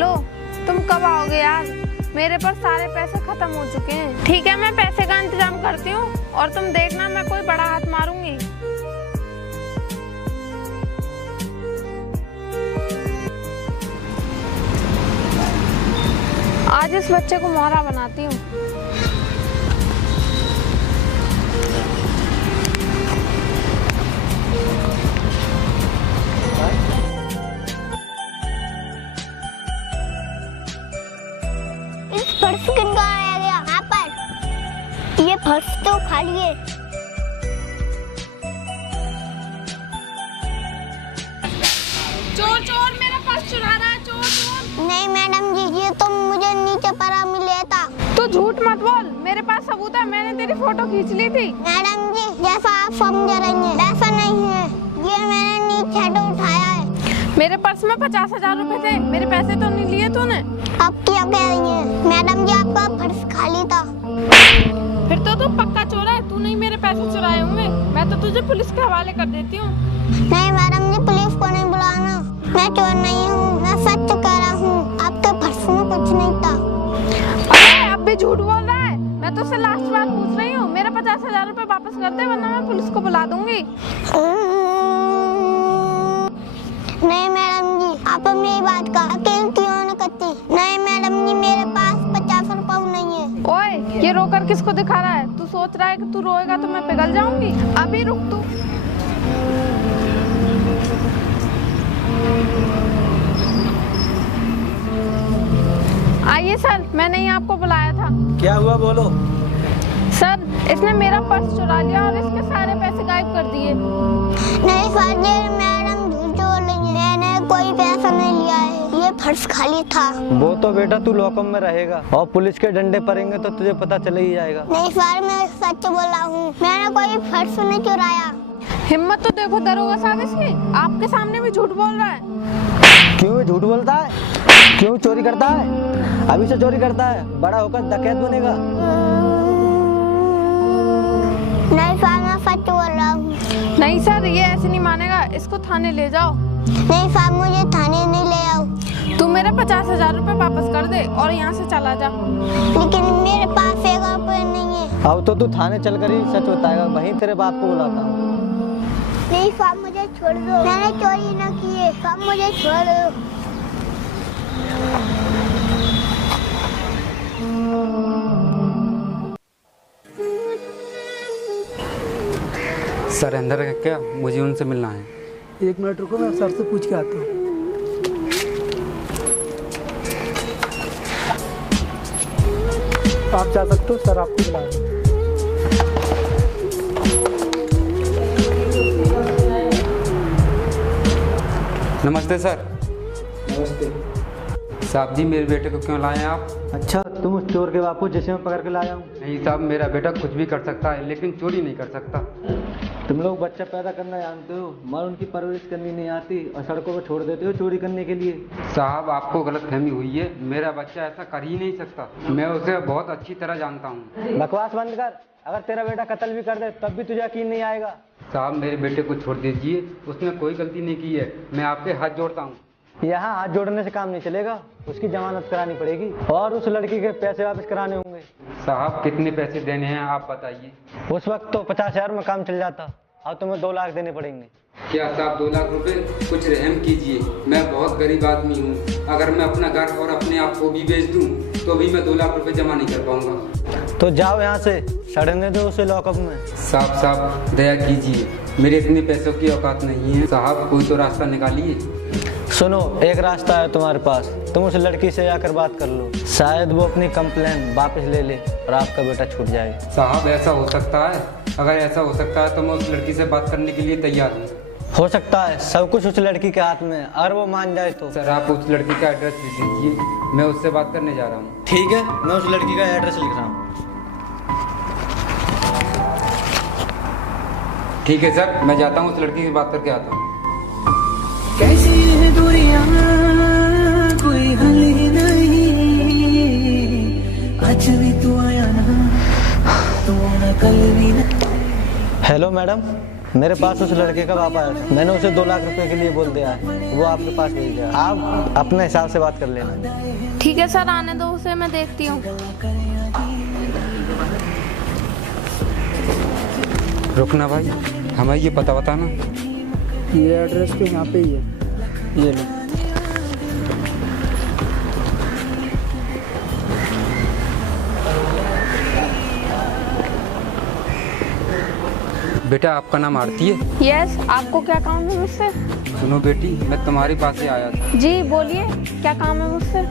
Hello, तुम कब आओगे यार? मेरे पास सारे पैसे खत्म हो चुके हैं। ठीक है, मैं पैसे का इंतजाम करती हूँ और तुम देखना मैं कोई बड़ा हाथ मारूंगी। आज इस बच्चे को मोहरा बनाती हूँ। इस फर्श किनका आया गया यहाँ पर? ये फर्श तो खाली है। चोर चोर, मेरा पर्स चुरा रहा है। चोर चोर। नहीं मैडम जी, ये तो मुझे नीचे पड़ा मिला था। तू झूठ मत बोल, मेरे पास सबूत है, मैंने तेरी फोटो खींच ली थी। मैडम जी, जैसा आप समझ रही हैं वैसा नहीं है। ये मैंने नीचे से उठाया है। मेरे पर्स में 50,000 रुपए थे, मेरे पैसे तो नहीं लिए तूने। आप क्या कह रही हैं? मैडम जी, आपका पर्स खाली था। फिर तो तू पक्का चोर है, तू नहीं मेरे पैसे चुराए होंगे। मैं तो तुझे पुलिस के हवाले कर देती हूँ। नहीं मैडम जी, पुलिस को नहीं बुलाना। मैं चोर नहीं हूँ, मैं सच कह रहा हूँ। आपके पर्स में कुछ नहीं था। अरे अब भी झूठ बोल रहा है। मैं तुझसे लास्ट बार पूछ रही हूँ, मेरे 50,000 रुपए वापस कर दे, वरना मैं पुलिस को बुला दूंगी। नहीं मैडम जी, आप मेरी बात का यकीन क्यों नहीं करती? नहीं मैडम जी, मेरे पास 50 रुपए नहीं है। ओए, ये रोकर किसको दिखा रहा है? तू सोच रहा है कि तू रोएगा तो मैं पिघल जाऊंगी? अभी रुक तू। आइए सर, मैंने ही आपको बुलाया था। क्या हुआ, बोलो। सर, इसने मेरा पर्स चुरा लिया और इसके सारे पैसे गायब कर दिए। नहीं सर, ये मैडम झूठ बोल रही है। मैंने कोई पैसा नहीं लिया है, ये पर्स खाली था। वो तो बेटा तू लॉकअप में रहेगा और पुलिस के डंडे पड़ेंगे तो तुझे पता चले ही जाएगा। नहीं सर, मैं सच बोला हूँ, मैंने कोई पर्स नहीं चुराया। हिम्मत तो देखो दरोगा साहब इसकी, आपके सामने भी झूठ बोल रहा है। क्यों ये झूठ बोलता है? क्यों चोरी करता है? अभी से चोरी करता है, बड़ा होकर डकैत बनेगा। नहीं सर, मैं सच बोल रहा हूँ। नहीं सर, ये ऐसे नहीं मानेगा, इसको थाने ले जाओ। नहीं सर, मुझे थाने नहीं ले आओ। तू मेरे 50,000 रुपए वापस कर दे और यहाँ से चला जा। लेकिन मेरे पास 1 रुपया नहीं है। अब तो तू थाने चल कर ही सच बताएगा, वहीं तेरे बाप को बुलाता हूँ। नहीं सर, मुझे छोड़ दो, मैंने चोरी न की है। सर मुझे छोड़ दो। सर अंदर है क्या? मुझे उनसे मिलना है। 1 मिनट रुको, मैं सर से पूछ के आता हूँ। आप जा सकते हो, सर आपको बुला रहे हैं। नमस्ते सर। नमस्ते। साहब जी, मेरे बेटे को क्यों लाए हैं आप? अच्छा, तुम उस चोर के बाप को जिसे मैं पकड़ के लाया हूँ? नहीं साहब, मेरा बेटा कुछ भी कर सकता है लेकिन चोरी नहीं कर सकता। तुम लोग बच्चा पैदा करना जानते हो, मगर उनकी परवरिश करनी नहीं आती और सड़कों पर छोड़ देते हो चोरी करने के लिए। साहब, आपको गलतफहमी हुई है, मेरा बच्चा ऐसा कर ही नहीं सकता। मैं उसे बहुत अच्छी तरह जानता हूँ। बकवास बंद कर। अगर तेरा बेटा कत्ल भी कर दे तब भी तुझे यकीन नहीं आएगा। साहब, मेरे बेटे को छोड़ दीजिए, उसने कोई गलती नहीं की है। मैं आपके हाथ जोड़ता हूँ। यहाँ हाथ जोड़ने से काम नहीं चलेगा, उसकी जमानत करानी पड़ेगी और उस लड़की के पैसे वापस कराने होंगे। साहब, कितने पैसे देने हैं आप बताइए। उस वक्त तो 50,000 में काम चल जाता, अब तुम्हें 2 लाख देने पड़ेंगे। क्या साहब 2 लाख रुपए? कुछ रहम कीजिए, मैं बहुत गरीब आदमी हूँ। अगर मैं अपना घर और अपने आप को भी बेच दूँ तो भी मैं 2 लाख रुपए जमा नहीं कर पाऊंगा। तो जाओ यहाँ से, सड़ने दो उसे लॉकअप में। साहब दया कीजिए, मेरे इतने पैसों की औकात नहीं है। साहब, कोई तो रास्ता निकालिए। सुनो, एक रास्ता है तुम्हारे पास, तुम उस लड़की से जाकर बात कर लो, शायद वो अपनी कंप्लेंट वापस ले ले और आपका बेटा छूट जाए। साहब, ऐसा हो सकता है? अगर ऐसा हो सकता है तो मैं उस लड़की से बात करने के लिए तैयार हूँ। हो सकता है, सब कुछ उस लड़की के हाथ में है, अगर वो मान जाए तो। सर, आप उस लड़की का एड्रेस दे दीजिए, मैं उससे बात करने जा रहा हूँ। ठीक है, मैं उस लड़की का एड्रेस लिख रहा हूँ। ठीक है सर, मैं जाता हूँ, उस लड़की से बात करके आता हूँ। कैसी है दुनिया, कोई हल ही नहीं। आज भी तू आया ना, तू ना कल भी ना। हेलो मैडम, मेरे पास उस लड़के का पापा आया था, मैंने उसे 2 लाख रुपए के लिए बोल दिया है, वो आपके पास भेज दिया। आप अपने हिसाब से बात कर लेना। ठीक है सर, आने दो उसे, मैं देखती हूँ। रुकना भाई, हमें ये पता बताना। ये एड्रेस तो यहाँ पे ही है, ये लो। बेटा आपका नाम आरती है? यस, आपको क्या काम है मुझसे? सुनो बेटी, मैं तुम्हारे पास ही आया था। जी बोलिए, क्या काम है मुझसे?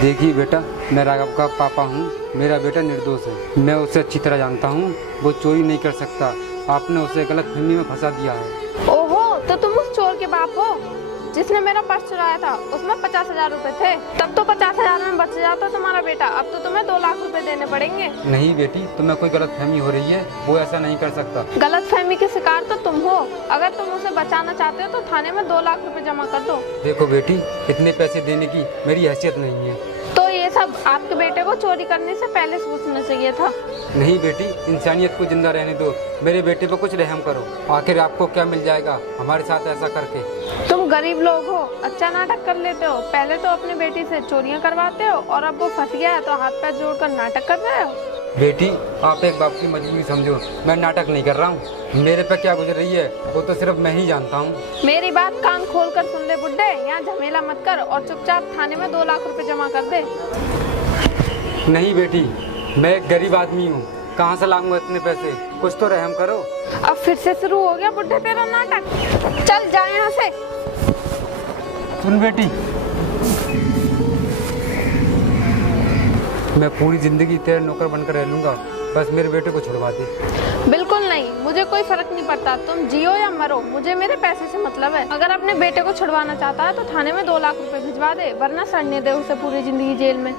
देखिए बेटा, मैं राघव का पापा हूँ, मेरा बेटा निर्दोष है, मैं उसे अच्छी तरह जानता हूँ, वो चोरी नहीं कर सकता। आपने उसे गलतफहमी में फंसा दिया है। ओहो, तो तुम उस चोर के बाप हो जिसने मेरा पर्स चुराया था। उसमें 50,000 रुपए थे, तब तो 50,000 में बच जाता तुम्हारा बेटा। अब तो तुम्हें 2 लाख रुपए देने पड़ेंगे। नहीं बेटी, तुम्हें कोई गलतफहमी हो रही है, वो ऐसा नहीं कर सकता। गलतफहमी के शिकार तो तुम हो। अगर तुम उसे बचाना चाहते हो तो थाने में 2 लाख रुपए जमा कर दो। देखो बेटी, इतने पैसे देने की मेरी हैसियत नहीं है। तो ये सब आपके बेटे को चोरी करने से पहले सोचना चाहिए था। नहीं बेटी, इंसानियत को जिंदा रहने दो, मेरे बेटे पर कुछ रहम करो। आखिर आपको क्या मिल जाएगा हमारे साथ ऐसा करके? तुम गरीब लोग हो, अच्छा नाटक कर लेते हो। पहले तो अपने बेटी से चोरियां करवाते हो और अब वो फंस गया है तो हाथ पैर जोड़कर नाटक कर रहे हो। बेटी, आप एक बाप की मजबूरी समझो, मैं नाटक नहीं कर रहा हूँ। मेरे पे क्या गुजर रही है वो तो सिर्फ मैं ही जानता हूँ। मेरी बात कान खोल कर सुन ले बुड्ढे, यहाँ झमेला मत कर और चुपचाप थाने में 2 लाख रुपए जमा कर दे। नहीं बेटी, मैं एक गरीब आदमी हूँ, कहाँ से लाऊंगा इतने पैसे? कुछ तो रहम करो। अब फिर से शुरू हो गया बुड्ढे तेरा नाटक। चल जा यहाँ से। सुन बेटी, मैं पूरी जिंदगी तेरा नौकर बनकर रह लूंगा, बस मेरे बेटे को छुड़वा दे। बिल्कुल नहीं, मुझे कोई फर्क नहीं पड़ता, तुम जियो या मरो, मुझे मेरे पैसे से मतलब है। अगर अपने बेटे को छुड़वाना चाहता है तो थाने में 2 लाख रुपए भिजवा दे, वरना सड़ने दे उसे पूरी जिंदगी जेल में।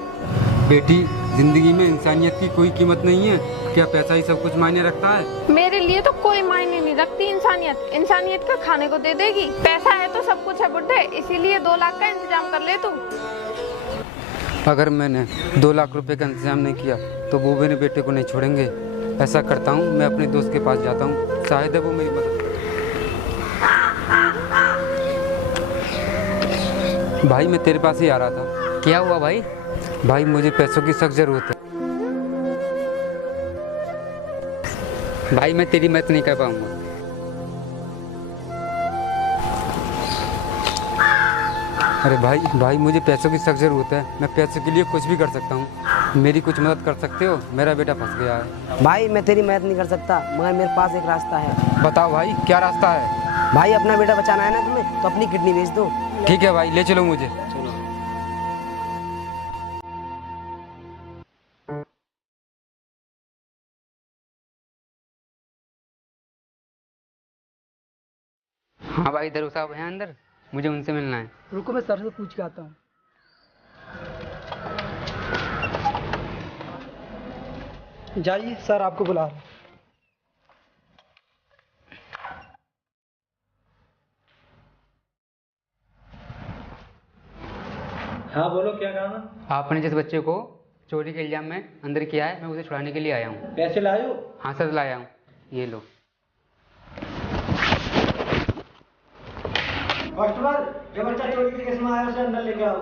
बेटी, जिंदगी में इंसानियत की कोई कीमत नहीं है, क्या पैसा ही सब कुछ मायने रखता है? मेरे लिए तो कोई मायने नहीं रखती इंसानियत। इंसानियत का खाने को दे देगी। पैसा है तो सब कुछ है बुड्ढे, इसीलिए 2 लाख का इंतजाम कर ले तू। अगर मैंने 2 लाख रुपए का इंतजाम नहीं किया तो वो मेरे बेटे को नहीं छोड़ेंगे। ऐसा करता हूँ, मैं अपने दोस्त के पास जाता हूँ, शायद है वो मेरी मदद। भाई मैं तेरे पास ही आ रहा था। क्या हुआ भाई? भाई मुझे पैसों की सख्त जरूरत है। भाई मैं तेरी मदद नहीं कर पाऊंगा। अरे भाई मुझे पैसों की सख्त जरूरत है, मैं पैसों के लिए कुछ भी कर सकता हूँ, मेरी कुछ मदद कर सकते हो? मेरा बेटा फंस गया है। भाई मैं तेरी मदद नहीं कर सकता, मगर मेरे पास एक रास्ता है। बताओ भाई, क्या रास्ता है? भाई अपना बेटा बचाना है ना तुम्हें, तो अपनी किडनी बेच दो। ठीक है भाई, ले चलो मुझे। हाँ भाई, दरोगा साहब हैं अंदर, मुझे उनसे मिलना है। रुको, मैं सर से पूछ के आता हूँ। जाइए, सर आपको बुला रहे हैं। हाँ बोलो, क्या काम है? आपने जिस बच्चे को चोरी के इल्जाम में अंदर किया है, मैं उसे छुड़ाने के लिए आया हूँ। पैसे लाए हो? हाँ सर, लाया हूँ, ये लो। कस्टमर, जो बच्चा चोरी के केस में आया उसे अंदर लेके आओ।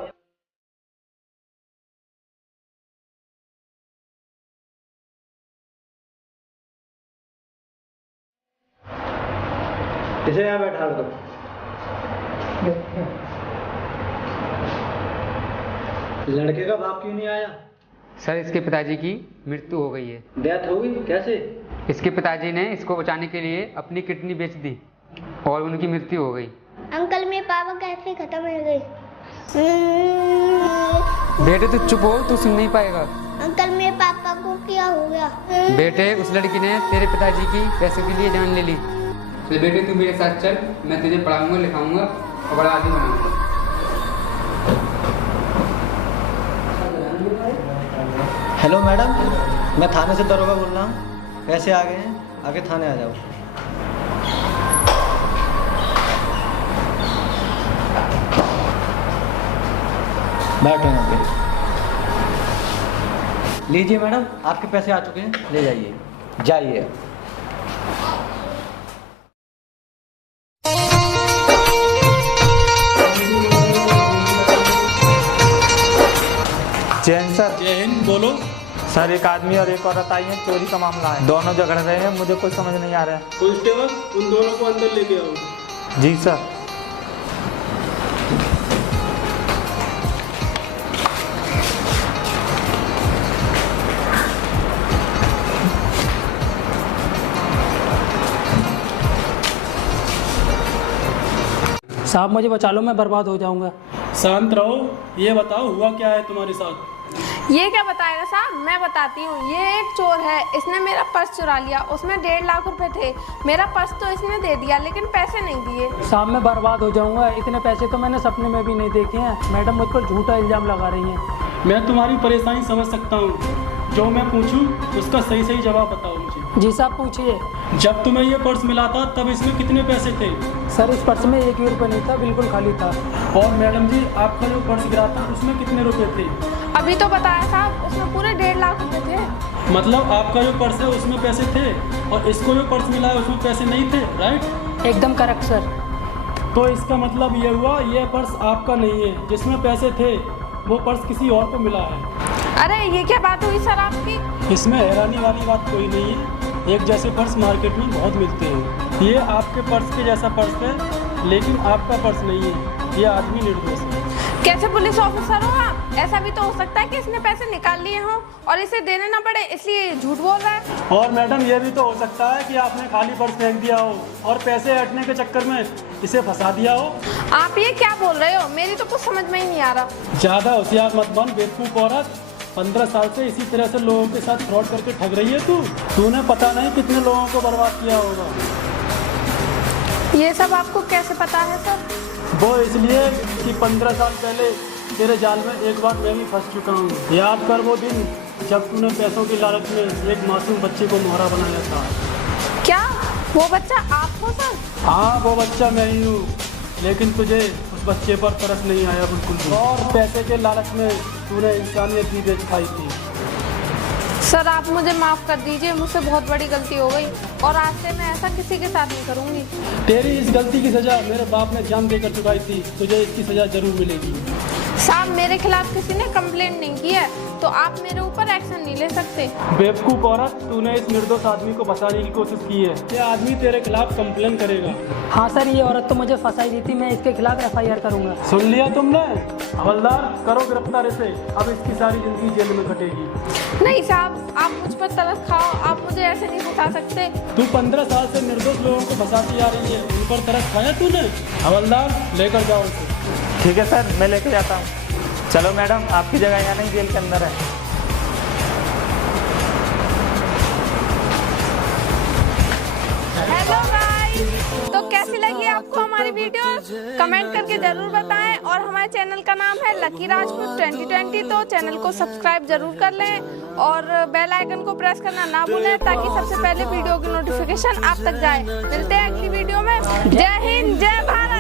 इसे यहाँ बैठा दो। लड़के का बाप क्यों नहीं आया? सर, इसके पिताजी की मृत्यु हो गई है। डेथ हो गई? कैसे? इसके पिताजी ने इसको बचाने के लिए अपनी किडनी बेच दी और उनकी मृत्यु हो गई। अंकल मेरे पापा कैसे खत्म हो गए? बेटे तू चुप हो, तू सुन नहीं पाएगा। अंकल मेरे पापा को क्या हो गया? बेटे, उस लड़की ने तेरे पिताजी की पैसों के लिए जान ले ली। तो बेटे तू मेरे साथ चल, मैं तुझे पढ़ाऊंगा, लिखाऊंगा और बड़ा आदमी बनाऊंगा। हेलो मैडम, मैं थाने से दरोगा बोल रहा हूँ। पैसे आ गए हैं, आगे थाने आ जाओ। बैठो यहाँ पे। लीजिए मैडम, आपके पैसे आ चुके हैं, ले जाइए। जाइए। जैन सर। जय हिंद। बोलो। सर एक आदमी और एक औरत आई है, चोरी का मामला है। दोनों झगड़ रहे हैं, मुझे कुछ समझ नहीं आ रहा है। कांस्टेबल उन दोनों को अंदर लेके आओ। जी सर। साहब मुझे बचा लो, मैं बर्बाद हो जाऊंगा। शांत रहो। ये बताओ हुआ क्या है तुम्हारे साथ? ये क्या बताएगा साहब, मैं बताती हूँ। ये एक चोर है, इसने मेरा पर्स चुरा लिया, उसमें 1.5 लाख रुपए थे। मेरा पर्स तो इसने दे दिया लेकिन पैसे नहीं दिए। साहब मैं बर्बाद हो जाऊंगा, इतने पैसे तो मैंने सपने में भी नहीं देखे हैं। मैडम मुझ पर झूठा इल्जाम लगा रही हैं। मैं तुम्हारी परेशानी समझ सकता हूँ। जो मैं पूछूं उसका सही सही जवाब बताओ मुझे। जी साहब पूछिए। जब तुम्हें ये पर्स मिला था तब इसमें कितने पैसे थे? सर इस पर्स में 1 भी रुपये नहीं था, बिल्कुल खाली था। और मैडम जी आपका जो पर्स गिरा था उसमें कितने रुपए थे? अभी तो बताया साहब, उसमें पूरे 1.5 लाख रुपए थे। मतलब आपका जो पर्स है उसमें पैसे थे और इसको जो पर्स मिला है उसमें पैसे नहीं थे, राइट? एकदम करेक्ट सर। तो इसका मतलब ये हुआ ये पर्स आपका नहीं है, जिसमें पैसे थे वो पर्स किसी और को मिला है। अरे ये क्या बात हुई सर आपकी? इसमें हैरानी वाली बात कोई नहीं है। एक जैसे पर्स मार्केट में बहुत मिलते हैं। ये आपके पर्स के जैसा पर्स है लेकिन आपका पर्स नहीं है। ये आदमी निर्दोष है। कैसे पुलिस ऑफिसर हो आप? ऐसा भी तो हो सकता है कि इसने पैसे निकाल लिए हों और इसे देने ना पड़े, इसलिए झूठ बोल रहा है। और मैडम ये भी तो हो सकता है कि आपने खाली पर्स फेंक दिया हो और पैसे हटने के चक्कर में इसे फंसा दिया हो। आप ये क्या बोल रहे हो? मेरी तो कुछ समझ में ही नहीं आ रहा। ज़्यादा होशियार मत बन बेवकूफ़ औरत। 15 साल से इसी तरह से लोगों के साथ फ्रॉड करके ठग रही है तूने पता नहीं कितने लोगों को बर्बाद किया होगा। ये सब आपको कैसे पता है सर? वो इसलिए कि 15 साल पहले तेरे जाल में एक बार मैं भी फंस चुका हूँ। याद कर वो दिन जब तूने पैसों की लालच में एक मासूम बच्चे को मोहरा बनाया था। क्या वो बच्चा आप हो सर? हाँ वो बच्चा मैं ही हूँ, लेकिन तुझे उस बच्चे पर तरस नहीं आया बिल्कुल भी। और पैसे के लालच में तूने इंसानियत भी बेच खाई थी। सर आप मुझे माफ़ कर दीजिए, मुझसे बहुत बड़ी गलती हो गई और आज से मैं ऐसा किसी के साथ नहीं करूँगी। तेरी इस गलती की सज़ा मेरे बाप ने जान देकर चुकाई थी, तुझे इसकी सज़ा जरूर मिलेगी। साहब मेरे खिलाफ किसी ने कंप्लेंट नहीं की है तो आप मेरे ऊपर एक्शन नहीं ले सकते। बेवकूफ़ औरत, तूने इस निर्दोष आदमी को बचाने की कोशिश की है। ये आदमी तेरे खिलाफ कंप्लेन करेगा। हाँ सर ये औरत तो मुझे फंसाई दी थी, मैं इसके खिलाफ FIR करूँगा। सुन लिया तुमने? हवलदार करो गिरफ्तार इसे, अब इसकी सारी जिंदगी जेल में कटेगी। नहीं साहब आप मुझ पर तरस खाओ, आप मुझे ऐसे नहीं फंसा सकते। तू 15 साल से निर्दोष लोगों को फंसाती आ रही है, उन पर तरस खाया तूने? हवलदार लेकर जाओ इसे। ठीक है सर, मैं लेके जाता हूँ। चलो मैडम, आपकी जगह यहाँ नहीं, जेल के अंदर है। हेलो गाइस, तो कैसी लगी आपको हमारी वीडियो? कमेंट करके जरूर बताएं और हमारे चैनल का नाम है लकी राजपूत 2020, तो चैनल को सब्सक्राइब जरूर कर लें और बेल आइकन को प्रेस करना ना भूलें ताकि सबसे पहले वीडियो की नोटिफिकेशन आप तक जाए। मिलते हैं अगली वीडियो में। जय हिंद, जय भारत।